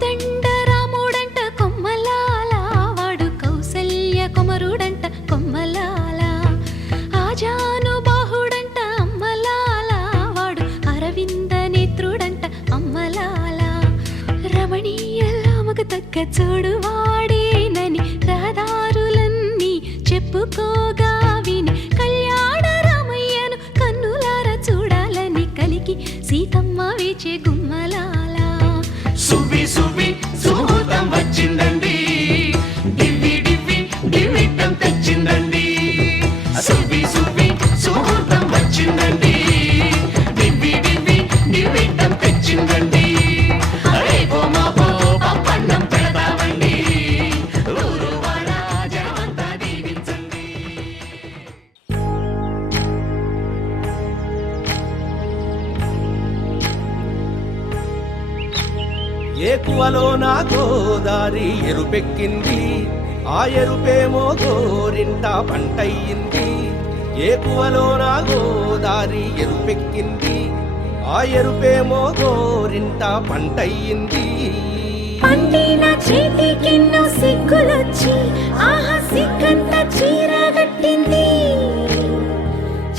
కోదండ రాముడంట కొమ్మలాల, వాడు కౌసల్య కుమరుడంట కొమ్మలాల. ఆజాను బాహుడంట అమ్మలాల, వాడు అరవింద నేత్రుడంట అమ్మలాల. రమణీయలామకు తగ్గ చూడువాడేనని రహదారులన్నీ చెప్పుకోగా విని, కళ్యాణ రామయ్యను కన్నులార చూడాలని కలిగి సీతమ్మ వేచే గుమ్మలాల. సువ్వి సువ్వి సుముహూర్తం వచ్చిందండి, డివ్వి డివ్వి డివ్విట్టం తెచ్చిందండి. సువ్వి సువ్వి సుముహూర్తం వచ్చిందండి, డివ్వి డివ్వి డివ్విట్టం తెచ్చిందండి. రేపో మాపో పప్పన్నం పెడతామండి, ఊరు వాడ జనమంతా దీవించండి. ఏకువలో నా గోదారి ఎరుపెక్కింది, ఆ ఎరుపేమో గోరింట పంటయ్యింది. ఏకువలో నా గోదారి ఎరుపెక్కింది, ఆ ఎరుపేమో గోరింట పంటయ్యింది. పండిన చేతికెన్నో సిగ్గులొచ్చి ఆహా సిగ్గంత చీర కట్టింది.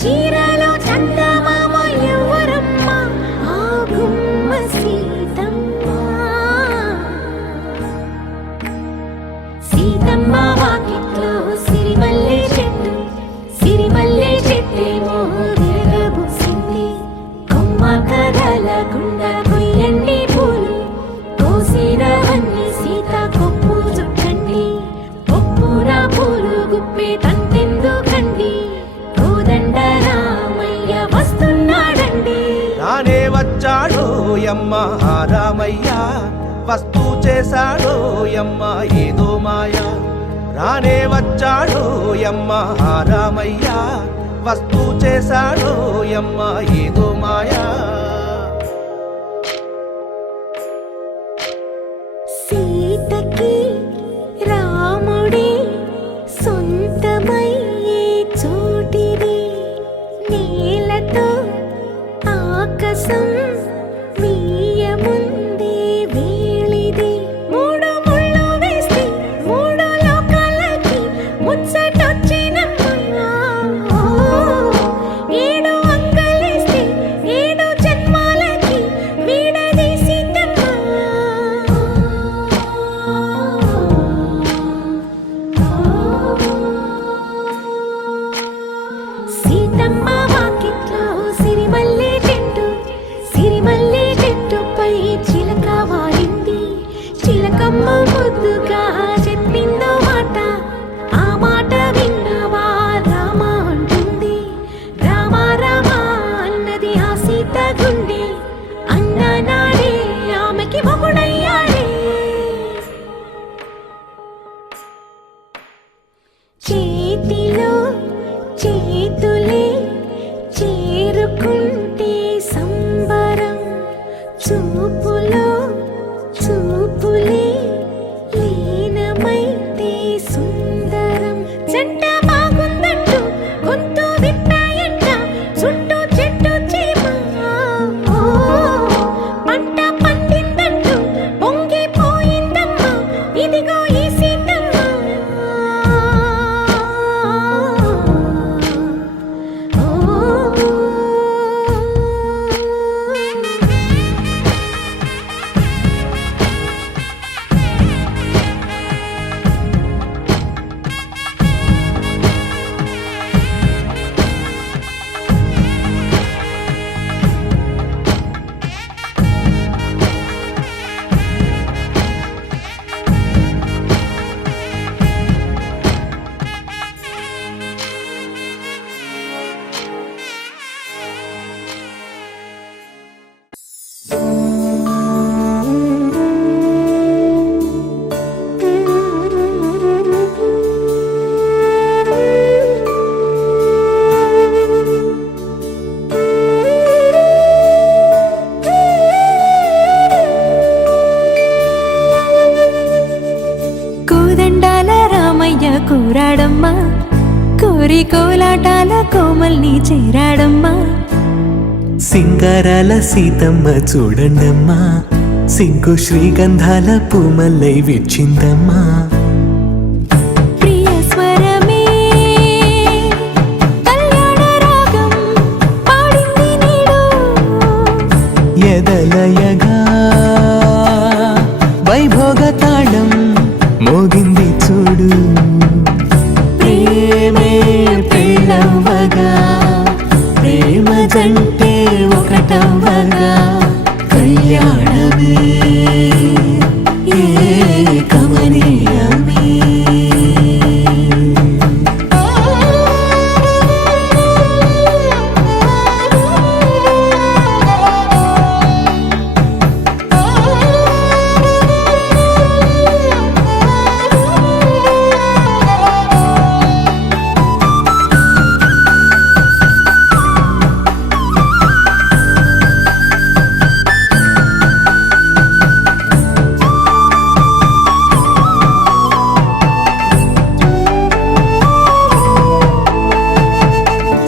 చీరలో చందమామ ఎవరమ్మ, ఆ గుమ్మ సీతమ్మ. సీతమ్మ వాకిట్లో సిరిమల్లె చెట్టు, సిరిమల్లె చెట్టేమో విరగబూసింది. కొమ్మ కదలకుండా కొయ్యండి పూలు, కోసినవన్నీ సీత కొప్పు చుట్టండి. కొప్పున పూలు గుప్పే తంతెందుకండి, కోదండ రామయ్య వస్తున్నాడండి. రానే వచ్చాడో యమ్మ ఆ రామయ్య, వస్తూ చేశాడో యమ్మ ఏదో మాయ. రానే వచ్చాడో యమ్మ ఆ రామయ్య, వస్తూ చేశాడో యమ్మ ఏదో మాయా. సీతకి రాముడే సొంతమయ్యే చోటిది, నేలతో ఆకాశం మీయముందే వేళిది. మూడు ముళ్ళు వేస్తే మూడు లోకాలకి ముచ్చటొచ్చినమ్మా. ఏడు అంగలేస్తే ఏడు జన్మాలకి వీడదీసిద్దమ్మా. సీతమ్మ వాకిట్లో సిరిమల్లె చెట్టు, సిరిమల్లె చెట్టుపై చిలక వాలింది. చిలకమ్మ ముద్దుగా చెప్పిందో మాట, ఆ మాట విన్నవా రామ అంటుంది. రామ రామ అన్నది ఆ సీత గుండె, అన్న నాడే ఆమెకి మొగుడయ్యాడే. చేతిలో చేతులే చేరుకుంటే సంబరం, చూపులో చూపులే లీనమైతే సుందరం. జంట బాగుందంటూ గొంతు విప్పాయంట చుట్టూ చెట్టు చీమ. పంట పండిందంటూ పొంగిపోయిందమ్మా, ఇదిగో ఈ సీతమ్మ. కూరాడమ్మా, కోరి కోలాటాల కోమల్ని చేరాడమ్మా. సింగారాల సీతమ్మ చూడండమ్మా, సిగ్గు శ్రీగంధాల పూమల్లై విచ్చిందమ్మా ప్రియ స్వరమే కళ్యాణ రాగం పాడింది నీడు ఎదలయగా వైభోగ తాళం మోగింది చూడు ప్రేమే పెళ్ళవ్వగా ప్రేమ జంటే ఒకటవ్వగా కళ్యాణమే కమనీయమే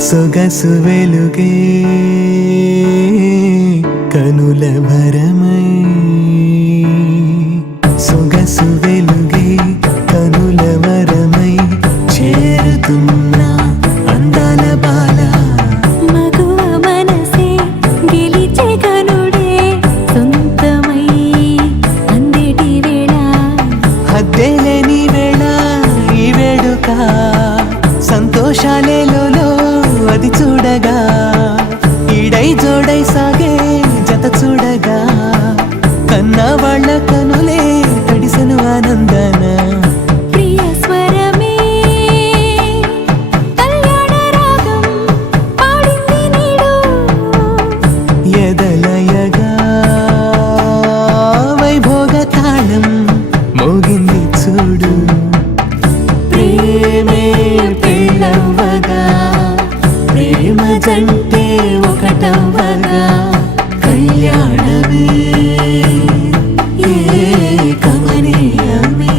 సొగసు వెలుగే కనుల భరమై సొగసు వెలుగే కనుల వరమై చేరుతున్నా అందాల బాల మగువ మనసే గెలిచే కనుడే సొంతమై అందేటి వేళ హద్దేలేని వేళ ఈ వేడుక సంతోషాలేలో అది చూడగా ఈడై జోడై సాగే జత చూడగా కన్నా వాళ్ళ కనులే తడిసెను ఆనందన ప్రియ స్వరమే కళ్యాణ రాగం పాడింది నీడు ఎదలయగా వైభోగ తాళం మోగింది చూడు ప్రేమే పెళ్ళవ్వగా ప్రేమ జంటే ఒకటవ్వగా కళ్యాణమే కమనీయమే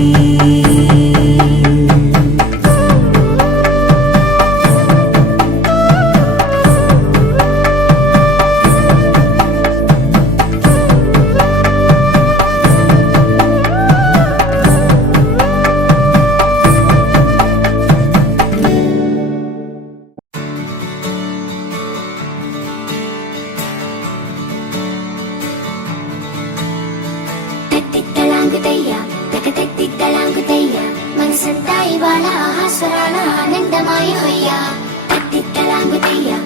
తిత్తలాంగుతయ్యా తిత్తలాంగుతయ్యా మనసంతా ఇవాళ ఆహాస్వరాల ఆనందమాయ హొయ్యా తిత్తలాంగుతయ్యా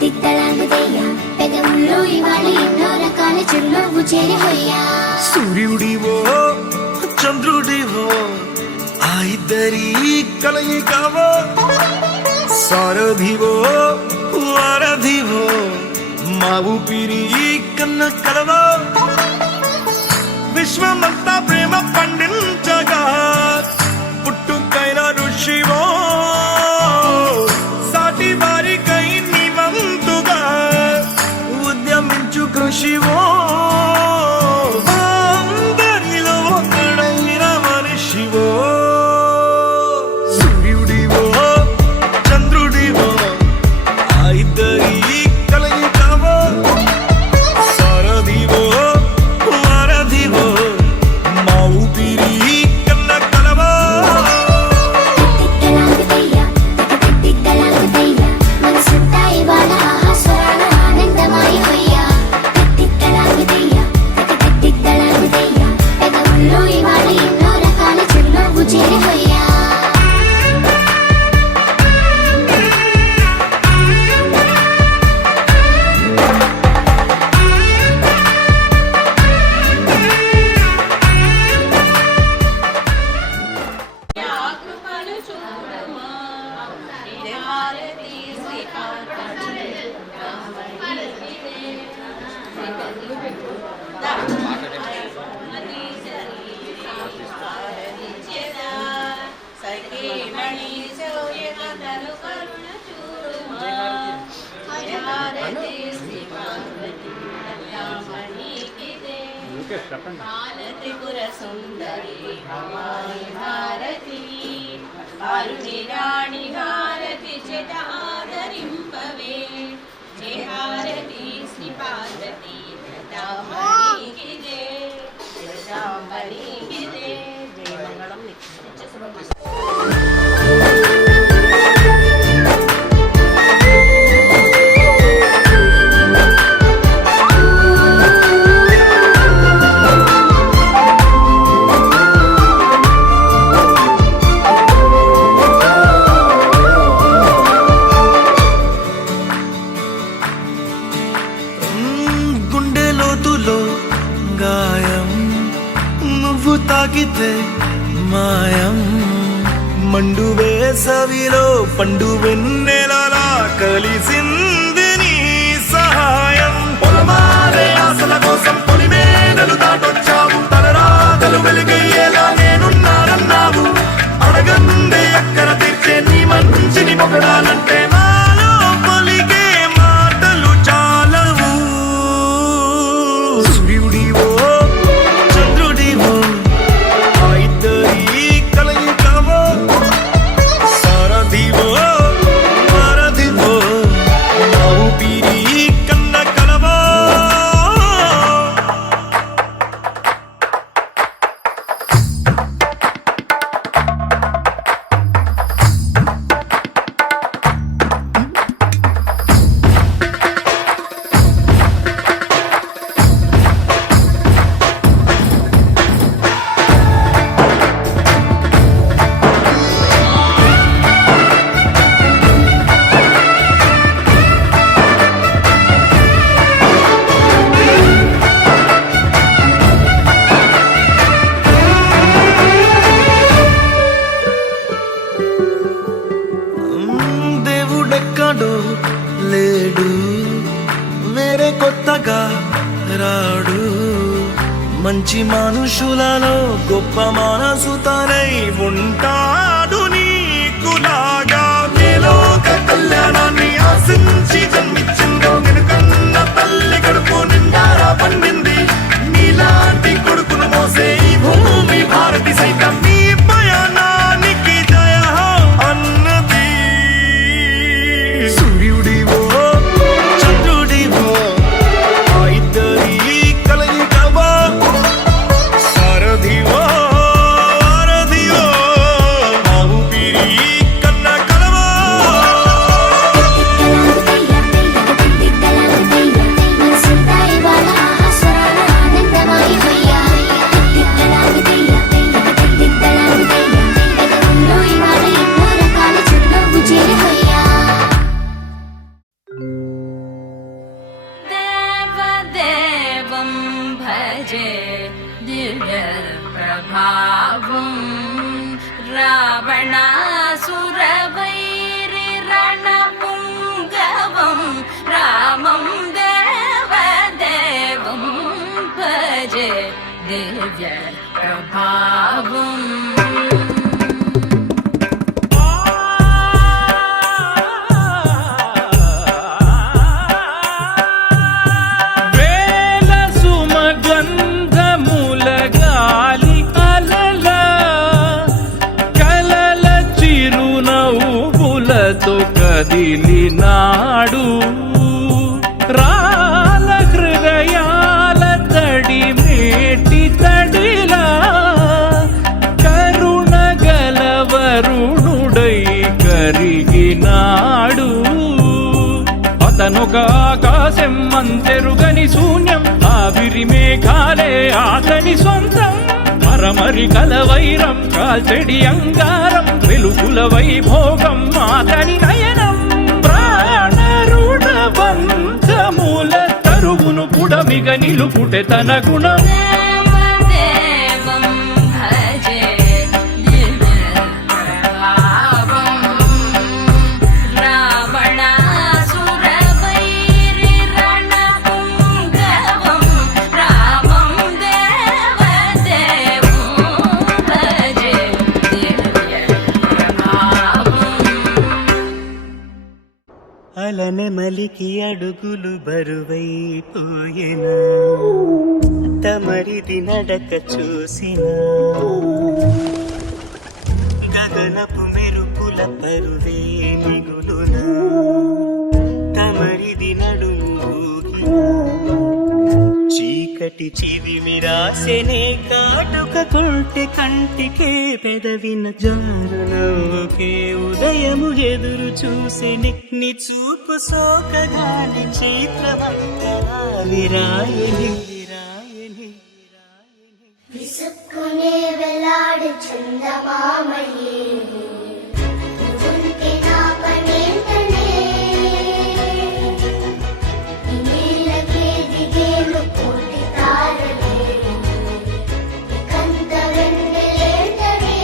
తిత్తలాంగుతయ్యా పెదవుల్లో ఇవాళ ఎన్నో రకాల చిరునవ్వు చేరి హొయ్యా సూర్యుడివో చంద్రుడివో ఆ ఇద్దరి కలయికవో సారథివో వారధివో మా ఊపిరి కన్న కలవో విశ్వమంతా ప్రేమ పండించగా పుట్టుకైన ఋషివో సాటి వారికై నివంతుగా ఉద్యమించు కృషివో అందరిలో ఒకడైన మనిషివో సూర్యుడివో చంద్రుడివో ఆ ఇద్దరి కలయికవో సారథివో వారధివో మా ఊపిరి కన్న కలవో తిత్తలాంగుతయ్యా తిత్తలాంగుతయ్యా మనసంతా ఇవాళ ఆహాస్వరాల ఆనందమాయ హొయ్యా తిత్తలాంగుతయ్యా తిత్తలాంగుతయ్యా పెదవుల్లో ఇవాళ ఎన్నో రకాల చిరునవ్వు చేరి హొయ్యా త్రిపుర సుందరి హమాయి భారతి అరుణి రాణి భారతి చెట ఆదరింపవే జయ భారతి శ్రీ పార్వతి ప్రతామణికి జయ కలిగితే జయమంగళం నిత్య గుండె లోతులో గాయం నువ్వు తాకితే మాయం మండు వేసవిలో పండు వెన్నెలలా కలిసింది నీ సహాయం పొలమారే ఆశల కోసం పొలిమేనలు దాటొచ్చావు తలరాతలు వెలుగయ్యేలా నేనున్నానన్నావు అడగందే అక్కర తీర్చే నీ మంచిని పొగడాలంటే నాలో పలికే మాటలు చాలవు సూర్యుడివో చంద్రుడివో ఆ ఇద్దరి కలయికవో సారథివో వారధివో నా ఊపిరి కన్న కలవో దేవుడెక్కడో లేడు వేరే కొత్తగా రాడు మంచి మనుషులలో గొప్ప మనసు తనై ఉంటాడు నీకులాగా నీలోక కళ్యాణాన్ని ఆశించి జన్మించిందో నిన్నుకన్న తల్లి కడుపు నిండారా పండింది నీలాంటి కొడుకును మోసే ఈ భూమి భారతి సైతం నీ పయనానికి జయ అన్నది సూర్యుడివో చంద్రుడివో ఆ ఇద్దరి కలయికవో సారథివో వారధివో నా ఊపిరి కన్న కలవో దేవదేవం భజే దివ్య ప్రభావం రావణాసురవైరి రణపుంగవం రామం దేవదేవం భజే దివ్య ప్రభావం వేల సుమగంధముల గాలి అలల కలల చిరునవ్వులతో కదిలినాడు రాల హృదయాల తడి మేటి తడిలా కరుణ గలవరుణుడై కరిగినాడు అతనొక ఆకాశం అంతెరుగని శూన్యం ఆవిరి మేఘాలే ఆతని సొంతం మరమరి కలవైరం కాల్చెడి అంగారం వెలుగుల వైభోగం ఆతని నయనం ప్రాణరుణ బంధముల తరువును పుడమిగ నిలుపుటె తన గుణం దేవదేవం భజే దివ్య ప్రభావం రావణాసురవైరి రణపుంగవం రామం దేవదేవం భజే దివ్య ప్రభావం అలనెమలికి అడుగులు బరువైపోయేనా తమరిది నడక చూసిన గగనపు మెరుపుల పరువే మిగులున తమరిది నడుము ఊగిన చీకటి చీకటి చివిమి రాసెనే కాటుక కొంటె కంటికే పెదవిన జారు నవ్వుకే ఉదయము ఎదురు చూసెని నీ చూపు సోకగాని చైత్రవంతలా విరాయని విరాయని విసుక్కునే వెలాడు చందమామయ్యే ఉంటే నా పనేంటనే నీళ్ళకే దిగేలు కోటి తారలే కంత వెన్నెలేంటనే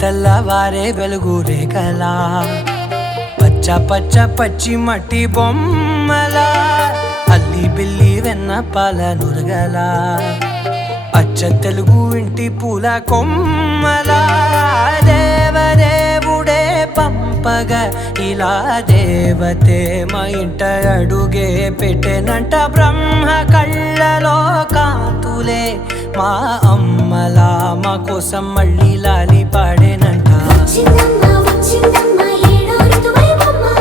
తెల్లవారే వెలుగు రేఖలా పచ్చ పచ్చ పచ్చి మట్టి బొమ్మలా అల్లి బిల్లి వెన్న పాల నురగలా అచ్చ తెలుగు ఇంటి పూల కొమ్మలా దేవదేవుడే పంపగా ఇలా దేవతే మా ఇంట అడుగే పెట్టెనంట బ్రహ్మ కళ్ళలో కాంతులే మా అమ్మలా మా కోసం మళ్ళీ లాలి పాడేనంట వచ్చిందమ్మా వచ్చిందమ్మా ఏడో ఋతువైవమ్మా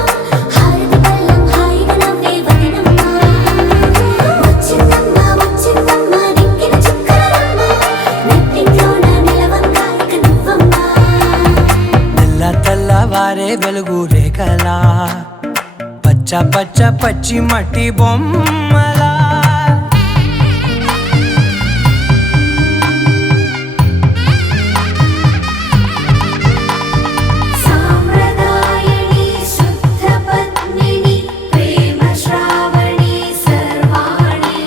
హారతి పళ్ళం హాయిగా నవ్వే వదినమ్మా వచ్చిందమ్మా వచ్చిందమ్మా నెక్కిన చుక్కలమ్మా నెట్టింట్లోన నిలవంగా ఇక నువ్వమ్మా తెల్లవారే వెలుగు రేఖలా పచ్చ పచ్చ పచ్చి మట్టి బొమ్మలా సాంప్రదాయని శుద్ధ పద్మిని ప్రేమ శ్రావణి సర్వాణి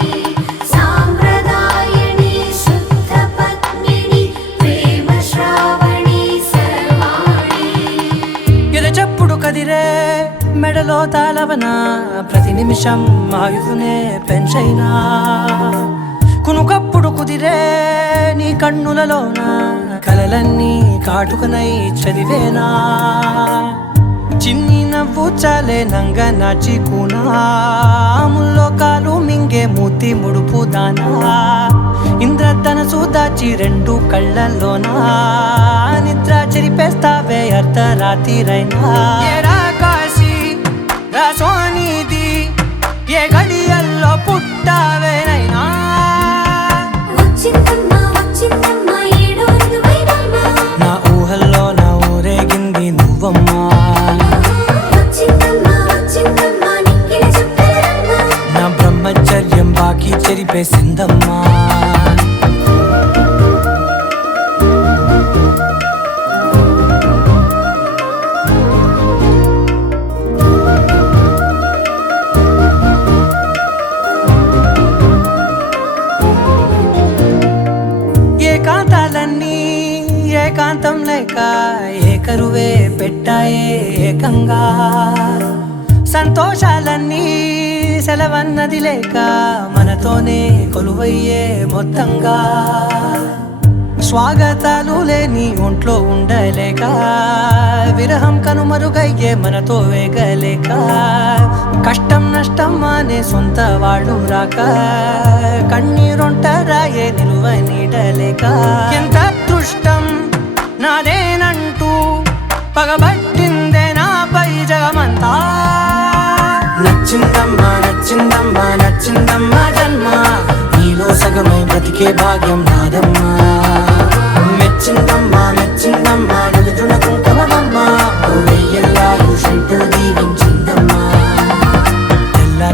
సాంప్రదాయని శుద్ధ పద్మిని ప్రేమ శ్రావణి సర్వాణి ఎరచప్పుడు కదిరే మెడలో తాళవన ప్రతి నిమిషం ఆయుధునే పెంచైనా కునుకప్పుడు కుదిరే నీ కన్నులలోన కలలన్నీ కాటుకనై చదివేనా చిన్ని నవ్వు చాలే నంగ నాచి కూనాముల్లో కాలు మింగే మూతి ముడుపు దానా ఇంద్రధనసు దాచి రెండు కళ్ళల్లోనా నిద్ర చెరిపేస్తావే అర్ధరాత్రిరైనా ఏడా కాశీ రాసోనిది ఏ గడియల్లో పుట్టావేనైనా వచ్చిందమ్మా వచ్చిందమ్మా ఏడో ఋతువైవమ్మా నా ఊహల్లో నా ఊరేగింది నువ్వమ్మా వచ్చిందమ్మా వచ్చిందమ్మా నెక్కిన చుక్కలమ్మా నా బ్రహ్మచర్యం బాకీ చెరిపేసిందమ్మా ఏకాంతాలన్నీ ఏకాంతం లేక ఏకరువే పెట్టాయే ఏకంగా సంతోషాలన్నీ సెలవన్నది లేక మనతోనే కొలువయ్యే మొత్తంగా స్వాగతాలు లేని ఒంట్లో ఉండలేక విరహం కనుమరుగయ్యే మనతో వేగలేక కష్టం నష్టం అనే సొంత వాళ్ళు రాక కన్నీరొంటరాయే నిలువ నీడలేక ఎంత అదృష్టం నాదేనంటూ పగబట్టిందే నాపై జగమంతా నచ్చిందమ్మా నచ్చిందమ్మా నచ్చిందమ్మా జన్మ నీలో సగమై బ్రతికే భాగ్యం నాదమ్మా మెచ్చిందమ్మా మెచ్చిందమ్మా నుదుటిన కుంకుమమ్మా వెయ్యల్లాలు శంటు దీవించిందమ్మా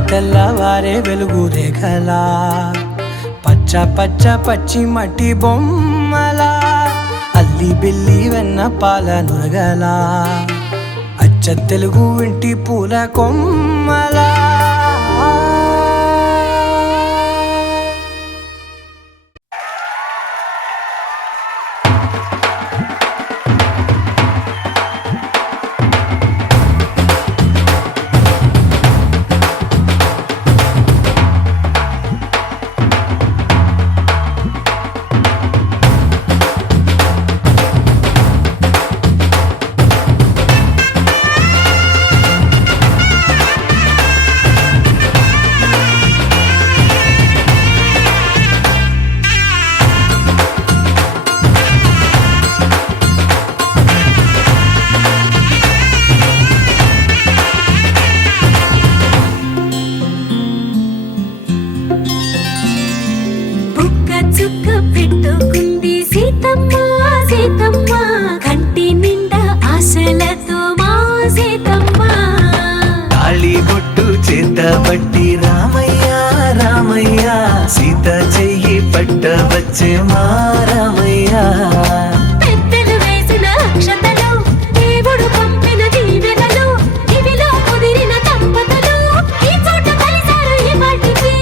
తెల్లవారే వెలుగు రేఖలా పచ్చ పచ్చ పచ్చి మట్టి బొమ్మలా అల్లి బిల్లి వెన్న పాల నురగలా అచ్చ తెలుగు ఇంటి పూల కొమ్మలా సీతమ్మ సీతమ్మ కంటి నిండా ఆశలతో మా సీతమ్మ తాళి బొట్టు చేతబట్టి రామయ్య రామయ్య సీత చెయ్యి పట్టవచ్చే మా రామయ్య పెద్దలు వేసిన అక్షతలు దేవుడు పంపిన దీవెనలు ఇవిలో కుదిరిన దంపతులు ఈ చోట కలిసారు ఈ వాటికి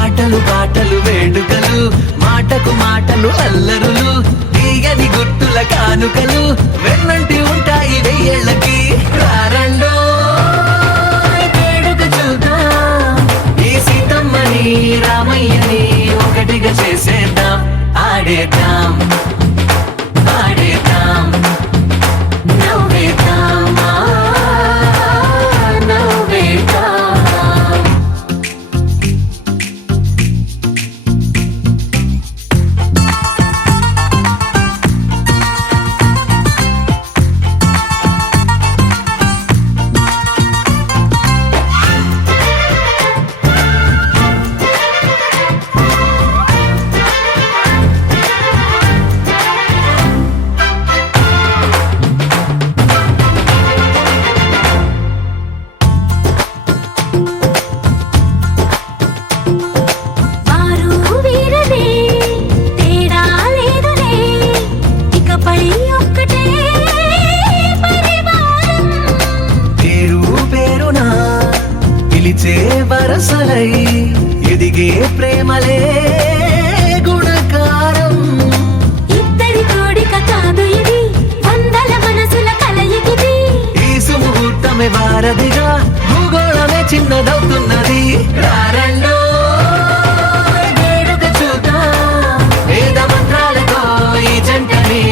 ఆటలు పాటలు వేడుకలు మాటకు మాటలు అల్లరులు తీయని గుట్టుల కానుకలు వెన్నంటి ఉంటాయి వెయ్యేళ్ళకి రారండో వేడుక చూద్దాం ఈ సీతమ్మని రామయ్యని ఒకటిగా చేసేద్దాం ఆడేద్దాం ఆడేద్దాం నవ్వేద్దాం నవ్వేద్దాం వారు వీరనే తేడా లేదులే ఇకపై ఒక్కటే పరివారం పేరు పేరునా పిలిచే వరసలై ఎదిగే ప్రేమలే గుణకారం ఇద్దరి కోడిక కాదు ఇది వందల మనసుల కలయికిది ఈ సుముహూర్తమే వారధిగా భూగోళమే చిన్నదవుతున్నది రారండో వేడుక చూద్దాం వేద మంత్రాలతో ఈ జంటని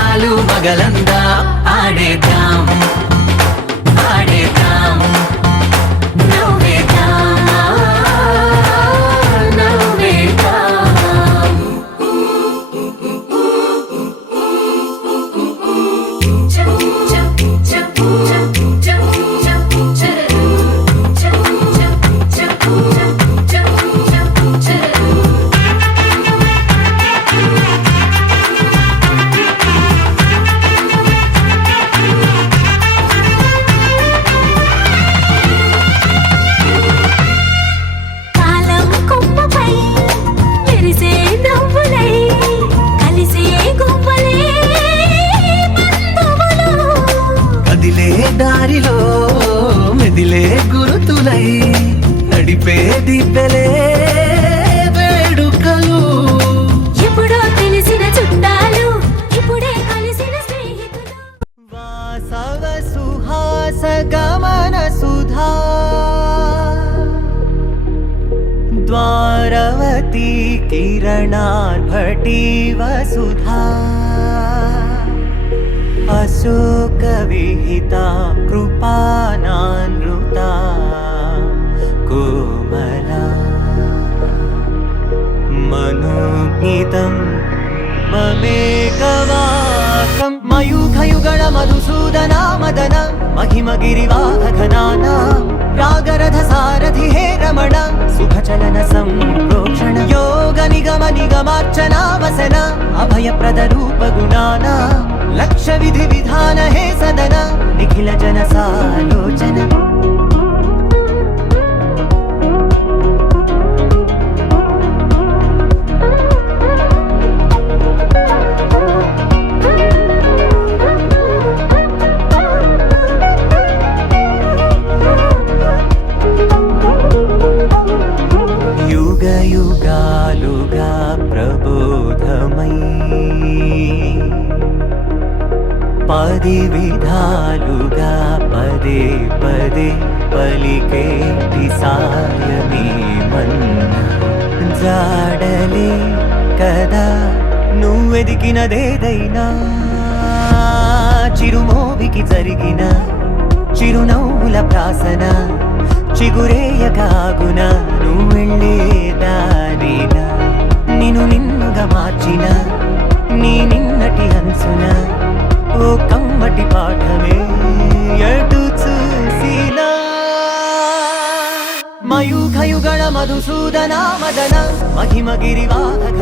ఆలు మగలందా ఆడేద్దాం ఆడేద్దాం నవ్వేద్దాం నవ్వేద్దాం కాలం కొమ్మపై మెరిసే నవ్వులై కలిసే గువ్వలే బంధువులు కదిలే దారిలో మెదిలే గురుతులై నడిపే దిబ్బెలే వేడుకలు ఎప్పుడో తెలిసిన చుట్టాలు ఇప్పుడే కలిసిన స్నేహితులు వాసవ సుహాస గమన సుధా ద్వారవతి కిరణార్భటి వసుధా అశోక విహిత కృపానానృత కోమలా మనోజ్ఞితం మమేకవాకం మయూఖయుగళ మధుసూదన మదన మహిమ గిరివాహఘనాన రాగరథ సారథి హే రమణ సుఖచలన సంప్రోక్షణ యోగ నిగమ నిగమార్చనా వసన అభయప్రద రూప గుణాన లక్ష్య విధి విధాన హే సదన నిఖిల జన సాలోచన యుగ యుగాలుగా ప్రబోధమై పది విధాలుగా పదే పదే పలికేటి సాయమే మన్న జాడలే కదా నువ్వెదికినదేదైనా చిరుమోవికి జరిగిన చిరునవ్వుల ప్రాసన చిగురేయకాగున నువ్వెళ్ళేదానేనా నిన్ను నిన్నుగా మార్చిన నీ నిన్నటి హంసున ఓ కమ్మటి పాఠమే ఎటు చూసినా మయూఖయుగళ మధుసూదన మదన మహిమ గిరివాహ